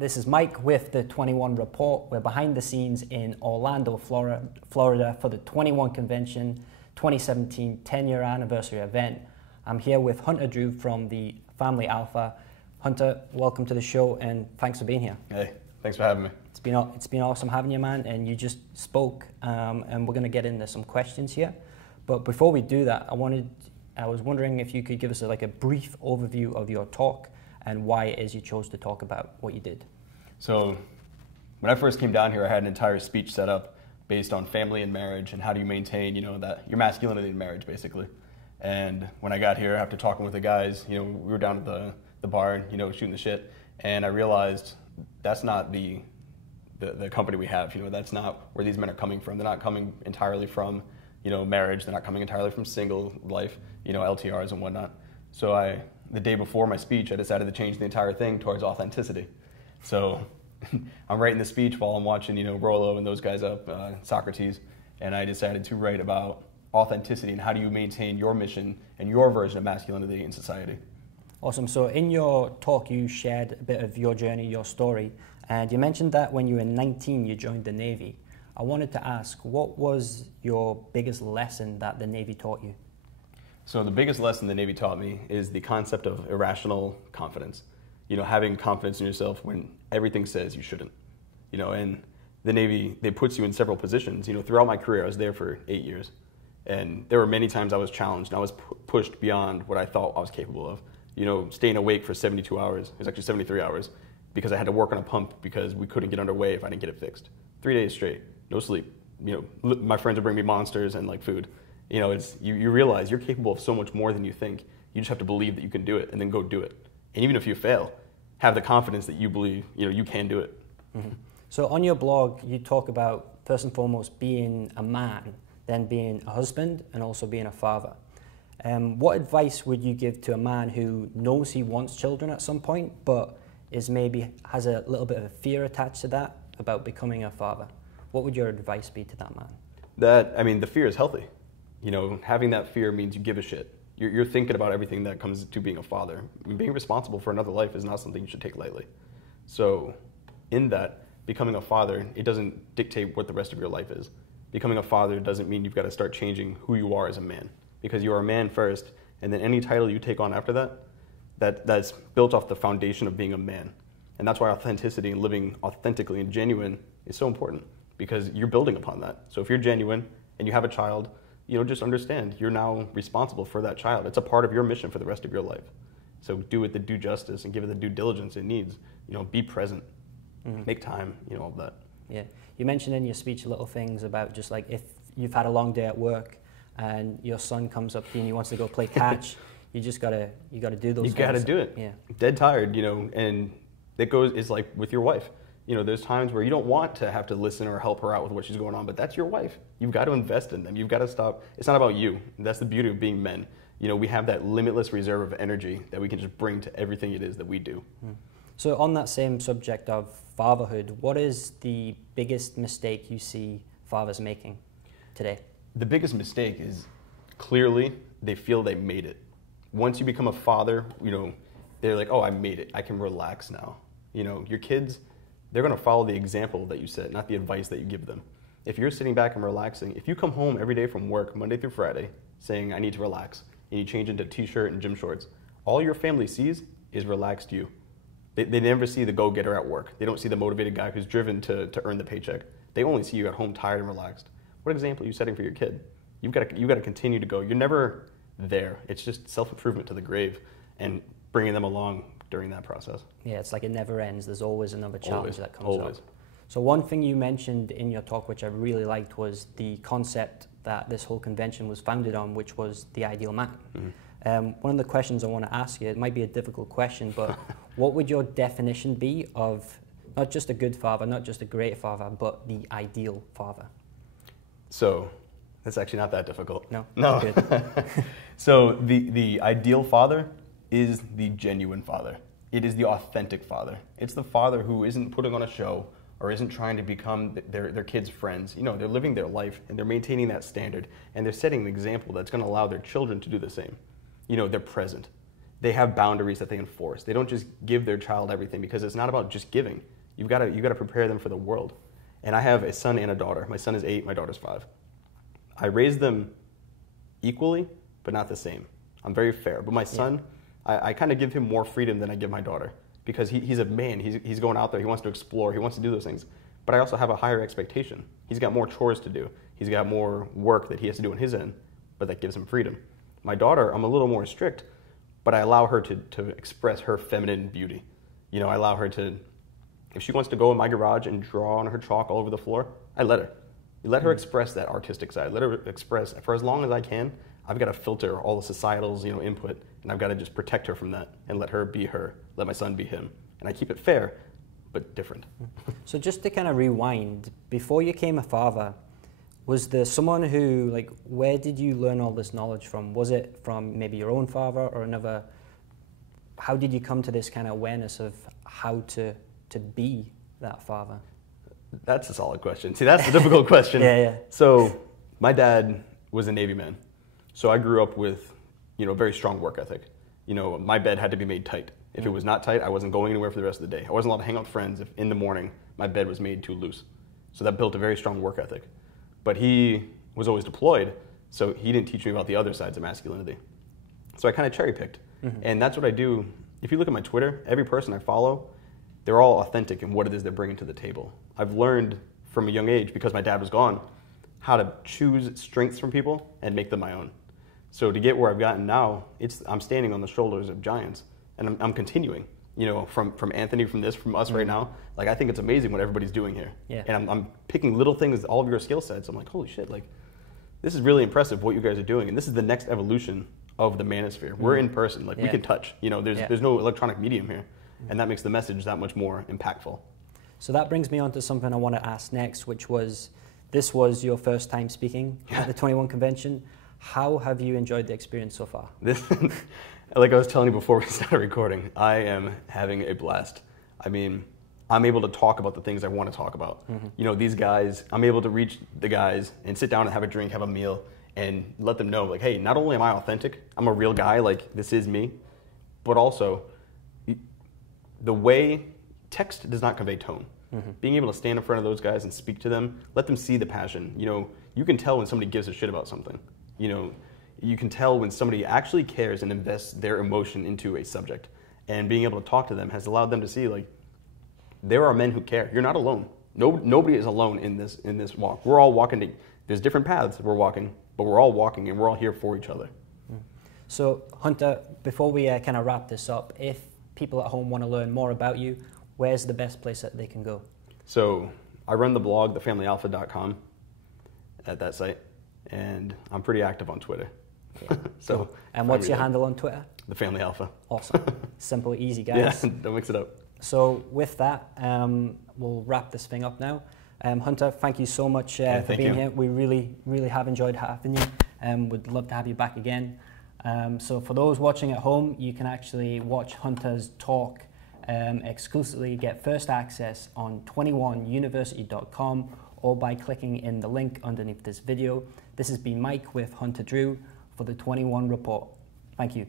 This is Mike with the 21 Report. We're behind the scenes in Orlando, Florida for the 21 Convention 2017 10-year anniversary event. I'm here with Hunter Drew from the Family Alpha. Hunter, welcome to the show and thanks for being here. Hey, thanks for having me. It's been awesome having you, man, and you just spoke and we're going to get into some questions here. But before we do that, I was wondering if you could give us a brief overview of your talk and why it is you chose to talk about what you did. So when I first came down here, I had an entire speech set up based on family and marriage and how do you maintain, that your masculinity in marriage, basically. And when I got here, after talking with the guys, we were down at the bar, shooting the shit, and I realized that's not the company we have. That's not where these men are coming from. They're not coming entirely from, marriage. They're not coming entirely from single life, LTRs and whatnot. So the day before my speech, I decided to change the entire thing towards authenticity. So I'm writing the speech while I'm watching, Rollo and those guys up, Socrates, and I decided to write about authenticity and how do you maintain your mission and your version of masculinity in society. Awesome. So in your talk, you shared a bit of your journey, your story, and you mentioned that when you were 19, you joined the Navy. I wanted to ask, what was your biggest lesson that the Navy taught you? So the biggest lesson the Navy taught me is the concept of irrational confidence. Having confidence in yourself when everything says you shouldn't. And the Navy, they puts you in several positions. Throughout my career, I was there for 8 years. And there were many times I was challenged and I was pushed beyond what I thought I was capable of. Staying awake for 72 hours, it was actually 73 hours, because I had to work on a pump because we couldn't get underway if I didn't get it fixed. 3 days straight, no sleep. My friends would bring me monsters and food. You realize you're capable of so much more than you think. You just have to believe that you can do it and then go do it. And even if you fail, have the confidence that you believe, you can do it. Mm-hmm. So on your blog, you talk about, first and foremost, being a man, then being a husband, and also being a father. What advice would you give to a man who knows he wants children at some point, but has a little bit of a fear attached to that about becoming a father? What would your advice be to that man? The fear is healthy. Having that fear means you give a shit. You're thinking about everything that comes to being a father. Being responsible for another life is not something you should take lightly. So in that, becoming a father, it doesn't dictate what the rest of your life is. Becoming a father doesn't mean you've got to start changing who you are as a man, because you are a man first, and then any title you take on after that's built off the foundation of being a man. And that's why authenticity and living authentically and genuine is so important, because you're building upon that. So if you're genuine and you have a child, just understand you're now responsible for that child. It's a part of your mission for the rest of your life. So do it the due justice and give it the due diligence it needs. Be present, make time, all of that. Yeah, you mentioned in your speech little things about just if you've had a long day at work and your son comes up to you and he wants to go play catch, you gotta do those things. You gotta do it. Yeah. Dead tired, and it's like with your wife. There's times where you don't want to have to listen or help her out with what she's going on, but that's your wife. You've got to invest in them. You've got to stop. It's not about you. That's the beauty of being men. We have that limitless reserve of energy that we can just bring to everything it is that we do. So on that same subject of fatherhood, what is the biggest mistake you see fathers making today? The biggest mistake is clearly they feel they made it. Once you become a father, they're like, oh, I made it. I can relax now. Your kids, they're going to follow the example that you set, not the advice that you give them. If you're sitting back and relaxing, if you come home every day from work, Monday through Friday, saying, I need to relax, and you change into a t-shirt and gym shorts, all your family sees is relaxed you. They never see the go-getter at work. They don't see the motivated guy who's driven to earn the paycheck. They only see you at home tired and relaxed. What example are you setting for your kid? You've got to continue to go. You're never there. It's just self-improvement to the grave and bringing them along during that process. Yeah, it's like it never ends. There's always another challenge that comes always. up. So one thing you mentioned in your talk, which I really liked, was the concept that this whole convention was founded on, which was the ideal man. One of the questions I want to ask you, it might be a difficult question, but what would your definition be of not just a good father, not just a great father, but the ideal father? So that's actually not that difficult. No? No. Good. So the ideal father is the genuine father. It is the authentic father. It's the father who isn't putting on a show or isn't trying to become their kids' friends. They're living their life and they're maintaining that standard and they're setting an example that's going to allow their children to do the same. They're present. they have boundaries that they enforce. They don't just give their child everything, because it's not about just giving. You got to prepare them for the world. And I have a son and a daughter. My son is 8, my daughter's 5. I raise them equally, but not the same. I'm very fair. But my son, I kind of give him more freedom than I give my daughter, because he's a man. He's going out there. He wants to explore. He wants to do those things. But I also have a higher expectation. He's got more chores to do. He's got more work that he has to do on his end, but that gives him freedom. My daughter, I'm a little more strict, but I allow her to express her feminine beauty. You know, I allow her to, if she wants to go in my garage and draw on her chalk all over the floor, I let her. Let her express that artistic side. Let her express, for as long as I can, I've got to filter all the societal's, input, and I've got to just protect her from that and let her be her, let my son be him. And I keep it fair, but different. So just to kind of rewind, before you became a father, was there someone who, like, where did you learn all this knowledge from? Was it from maybe your own father or another? How did you come to this kind of awareness of how to be that father? That's a solid question. See, that's the difficult question. Yeah. So my dad was a Navy man. So I grew up with, a very strong work ethic. My bed had to be made tight. If it was not tight, I wasn't going anywhere for the rest of the day. I wasn't allowed to hang out with friends if in the morning my bed was made too loose. So that built a very strong work ethic. But he was always deployed, so he didn't teach me about the other sides of masculinity. So I kind of cherry picked. And that's what I do. If you look at my Twitter, every person I follow, they're all authentic in what it is they're bringing to the table. I've learned from a young age, because my dad was gone, how to choose strengths from people and make them my own. So to get where I've gotten now, I'm standing on the shoulders of giants, and I'm continuing. From Anthony, from us right now. Like, I think it's amazing what everybody's doing here. Yeah. And I'm picking little things, all of your skill sets. I'm like, holy shit, like, this is really impressive what you guys are doing. And this is the next evolution of the manosphere. We're in person, like, we can touch. There's no electronic medium here. And that makes the message that much more impactful. So that brings me on to something I want to ask next, which was, this was your first time speaking at the 21 convention. How have you enjoyed the experience so far? Like I was telling you before we started recording, I am having a blast. I mean, I'm able to talk about the things I want to talk about. These guys, I'm able to reach the guys and sit down and have a drink, have a meal, and let them know, like, hey, not only am I authentic, I'm a real guy, like, this is me, but also, the way text does not convey tone. Being able to stand in front of those guys and speak to them, let them see the passion. You can tell when somebody gives a shit about something. You can tell when somebody actually cares and invests their emotion into a subject. And being able to talk to them has allowed them to see, like, there are men who care. You're not alone. Nobody is alone in this walk. We're all walking. There's different paths we're walking, but we're all walking and we're all here for each other. So, Hunter, before we kind of wrap this up, if people at home want to learn more about you, where's the best place that they can go? So I run the blog, thefamilyalpha.com, at that site, and I'm pretty active on Twitter. Okay. So, and what's your handle on Twitter? The Family Alpha. Awesome. Simple, easy, guys. Yeah, don't mix it up. So with that, we'll wrap this thing up now. Hunter, thank you so much for being here. We really, really have enjoyed having you. We'd love to have you back again. So for those watching at home, you can actually watch Hunter's talk exclusively, get first access on 21university.com or by clicking in the link underneath this video. This has been Mike with Hunter Drew for the 21 Report. Thank you.